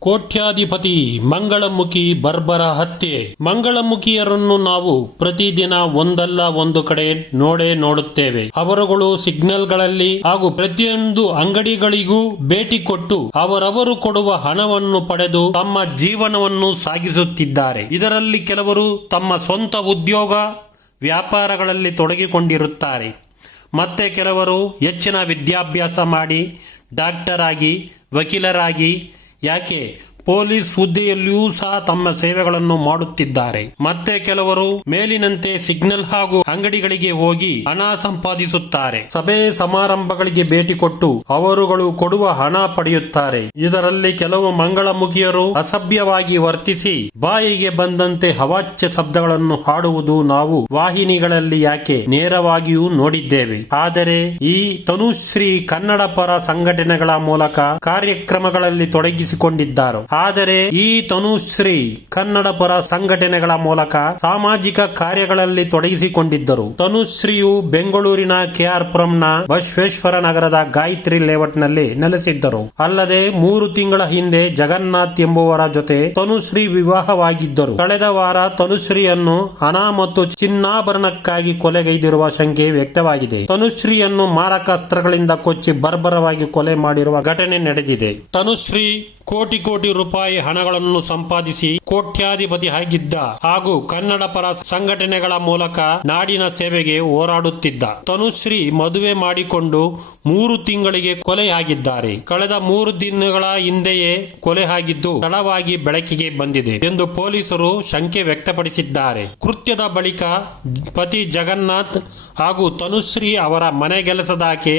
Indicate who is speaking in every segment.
Speaker 1: ಕೋಟ್ಯಾಧಿಪತಿ ಮಂಗಳಮುಖಿ ಬರ್ಬರ ಹತ್ಯೆ. ಮಂಗಳಮುಖಿಯರನ್ನು ನಾವು ಪ್ರತಿದಿನ ಒಂದಲ್ಲ ಒಂದು ಕಡೆ ನೋಡೇ ನೋಡುತ್ತೇವೆ. ಅವರುಗಳು ಸಿಗ್ನಲ್ಗಳಲ್ಲಿ ಹಾಗೂ ಪ್ರತಿಯೊಂದು ಅಂಗಡಿಗಳಿಗೂ ಭೇಟಿ ಕೊಟ್ಟು ಅವರವರು ಕೊಡುವ ಹಣವನ್ನು ಪಡೆದು ತಮ್ಮ ಜೀವನವನ್ನು ಸಾಗಿಸುತ್ತಿದ್ದಾರೆ. ಇದರಲ್ಲಿ ಕೆಲವರು ತಮ್ಮ ಸ್ವಂತ ಉದ್ಯೋಗ ವ್ಯಾಪಾರಗಳಲ್ಲಿ ತೊಡಗಿಕೊಂಡಿರುತ್ತಾರೆ. ಮತ್ತೆ ಕೆಲವರು ಹೆಚ್ಚಿನ ವಿದ್ಯಾಭ್ಯಾಸ ಮಾಡಿ ಡಾಕ್ಟರ್ ಆಗಿ ವಕೀಲರಾಗಿ ಯಾಕೆ? ಪೊಲೀಸ್ ಹುದ್ದೆಯಲ್ಲಿಯೂ ಸಹ ತಮ್ಮ ಸೇವೆಗಳನ್ನು ಮಾಡುತ್ತಿದ್ದಾರೆ. ಮತ್ತೆ ಕೆಲವರು ಮೇಲಿನಂತೆ ಸಿಗ್ನಲ್ ಹಾಗೂ ಅಂಗಡಿಗಳಿಗೆ ಹೋಗಿ ಹಣ ಸಂಪಾದಿಸುತ್ತಾರೆ. ಸಭೆ ಸಮಾರಂಭಗಳಿಗೆ ಭೇಟಿ ಕೊಟ್ಟು ಅವರುಗಳು ಕೊಡುವ ಹಣ ಪಡೆಯುತ್ತಾರೆ. ಇದರಲ್ಲಿ ಕೆಲವು ಮಂಗಳಮುಖಿಯರು ಅಸಭ್ಯವಾಗಿ ವರ್ತಿಸಿ ಬಾಯಿಗೆ ಬಂದಂತೆ ಹವಾಚ್ಯ ಶಬ್ದಗಳನ್ನು ಹಾಡುವುದು ನಾವು ವಾಹಿನಿಗಳಲ್ಲಿ ಯಾಕೆ ನೇರವಾಗಿಯೂ ನೋಡಿದ್ದೇವೆ. ಆದರೆ ಈ ತನುಶ್ರೀ ಕನ್ನಡ ಪರ ಸಂಘಟನೆಗಳ ಮೂಲಕ ಕಾರ್ಯಕ್ರಮಗಳಲ್ಲಿ ತೊಡಗಿಸಿಕೊಂಡಿದ್ದಾರೆ? ಆದರೆ ಈ ತನುಶ್ರೀ ಕನ್ನಡ ಪರ ಸಂಘಟನೆಗಳ ಮೂಲಕ ಸಾಮಾಜಿಕ ಕಾರ್ಯಗಳಲ್ಲಿ ತೊಡಗಿಸಿಕೊಂಡಿದ್ದರು. ತನುಶ್ರೀಯು ಬೆಂಗಳೂರಿನ ಕೆಆರ್ ಪುರಂನ ಬಸವೇಶ್ವರ ನಗರದ ಗಾಯತ್ರಿ ಲೇಔಟ್ನಲ್ಲಿ ನೆಲೆಸಿದ್ದರು. ಅಲ್ಲದೆ ಮೂರು ತಿಂಗಳ ಹಿಂದೆ ಜಗನ್ನಾಥ್ ಎಂಬುವರ ಜೊತೆ ತನುಶ್ರೀ ವಿವಾಹವಾಗಿದ್ದರು. ಕಳೆದ ವಾರ ತನುಶ್ರೀಯನ್ನು ಹಣ ಮತ್ತು ಚಿನ್ನಾಭರಣಕ್ಕಾಗಿ ಕೊಲೆಗೈದಿರುವ ಶಂಕೆ ವ್ಯಕ್ತವಾಗಿದೆ. ತನುಶ್ರೀಯನ್ನು ಮಾರಕಾಸ್ತ್ರಗಳಿಂದ ಕೊಚ್ಚಿ ಬರ್ಬರವಾಗಿ ಕೊಲೆ ಮಾಡಿರುವ ಘಟನೆ ನಡೆದಿದೆ. ತನುಶ್ರೀ ಕೋಟಿ ಕೋಟಿ ರೂಪಾಯಿ ಹಣಗಳನ್ನು ಸಂಪಾದಿಸಿ ಕೋಟ್ಯಾಧಿಪತಿ ಆಗಿದ್ದ ಹಾಗೂ ಕನ್ನಡ ಪರ ಸಂಘಟನೆಗಳ ಮೂಲಕ ನಾಡಿನ ಸೇವೆಗೆ ಹೋರಾಡುತ್ತಿದ್ದ ತನುಶ್ರೀ ಮದುವೆ ಮಾಡಿಕೊಂಡು ಮೂರು ತಿಂಗಳಿಗೆ ಕೊಲೆಯಾಗಿದ್ದಾರೆ. ಕಳೆದ ಮೂರು ದಿನಗಳ ಹಿಂದೆಯೇ ಕೊಲೆ ಆಗಿದ್ದು ತಡವಾಗಿ ಬೆಳಕಿಗೆ ಬಂದಿದೆ ಎಂದು ಪೊಲೀಸರು ಶಂಕೆ ವ್ಯಕ್ತಪಡಿಸಿದ್ದಾರೆ. ಕೃತ್ಯದ ಬಳಿಕ ಪತಿ ಜಗನ್ನಾಥ್ ಹಾಗೂ ತನುಶ್ರೀ ಅವರ ಮನೆಗೆಲಸದಾಕೆ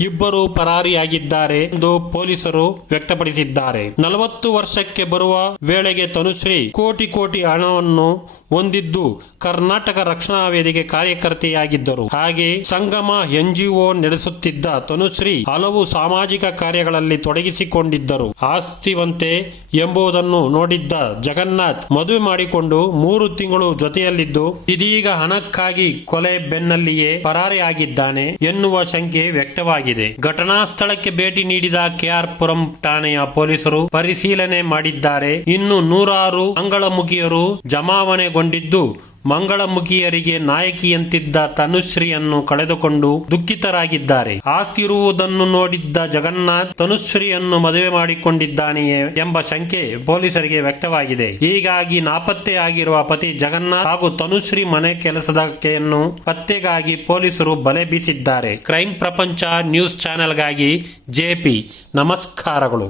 Speaker 1: ಇಬ್ಬರು ಪರಾರಿಯಾಗಿದ್ದಾರೆ ಎಂದು ಪೊಲೀಸರು ವ್ಯಕ್ತಪಡಿಸಿದ್ದಾರೆ. ನಲವತ್ತು ವರ್ಷಕ್ಕೆ ಬರುವ ವೇಳೆಗೆ ತನುಶ್ರೀ ಕೋಟಿ ಕೋಟಿ ಹಣವನ್ನು ಹೊಂದಿದ್ದು ಕರ್ನಾಟಕ ರಕ್ಷಣಾ ವೇದಿಕೆ ಕಾರ್ಯಕರ್ತೆಯಾಗಿದ್ದರು. ಹಾಗೆ ಸಂಗಮ ಎನ್ಜಿಒ ನಡೆಸುತ್ತಿದ್ದ ತನುಶ್ರೀ ಹಲವು ಸಾಮಾಜಿಕ ಕಾರ್ಯಗಳಲ್ಲಿ ತೊಡಗಿಸಿಕೊಂಡಿದ್ದರು. ಆಸ್ತಿವಂತೆ ಎಂಬುದನ್ನು ನೋಡಿದ್ದ ಜಗನ್ನಾಥ್ ಮದುವೆ ಮಾಡಿಕೊಂಡು ಮೂರು ತಿಂಗಳು ಜೊತೆಯಲ್ಲಿದ್ದು, ಇದೀಗ ಹಣಕ್ಕಾಗಿ ಕೊಲೆ ಬೆನ್ನಲ್ಲಿಯೇ ಪರಾರಿಯಾಗಿದ್ದಾನೆ ಎನ್ನುವ ಶಂಕೆ ವ್ಯಕ್ತವಾಗಿದೆ. ಘಟನಾ ಸ್ಥಳಕ್ಕೆ ಭೇಟಿ ನೀಡಿದ ಕೆಆರ್ ಪುರಂ ಠಾಣೆಯ ಪೊಲೀಸರು ಪರಿಶೀಲನೆ ಮಾಡಿದ್ದಾರೆ. ಇನ್ನು ನೂರಾರು ಮಂಗಳಮುಖಿಯರು ಜಮಾವಣೆಗೊಂಡಿದ್ದು, ಮಂಗಳಮುಖಿಯರಿಗೆ ನಾಯಕಿಯಂತಿದ್ದ ತನುಶ್ರೀಯನ್ನು ಕಳೆದುಕೊಂಡು ದುಃಖಿತರಾಗಿದ್ದಾರೆ. ಆಸ್ತಿರುವುದನ್ನು ನೋಡಿದ್ದ ಜಗನ್ನಾಥ್, ತನುಶ್ರೀಯನ್ನು ಮದುವೆ ಮಾಡಿಕೊಂಡಿದ್ದಾನೆಯೇ ಎಂಬ ಶಂಕೆ ಪೊಲೀಸರಿಗೆ ವ್ಯಕ್ತವಾಗಿದೆ. ಹೀಗಾಗಿ ನಾಪತ್ತೆಯಾಗಿರುವ ಪತಿ ಜಗನ್ನಾಥ್ ಹಾಗೂ ತನುಶ್ರೀ ಮನೆ ಕೆಲಸದಕೆಯನ್ನು ಪತ್ತೆಗಾಗಿ ಪೊಲೀಸರು ಬಲೆ ಬೀಸಿದ್ದಾರೆ. ಕ್ರೈಮ್ ಪ್ರಪಂಚ ನ್ಯೂಸ್ ಚಾನೆಲ್ಗಾಗಿ ಜೆಪಿ ನಮಸ್ಕಾರಗಳು.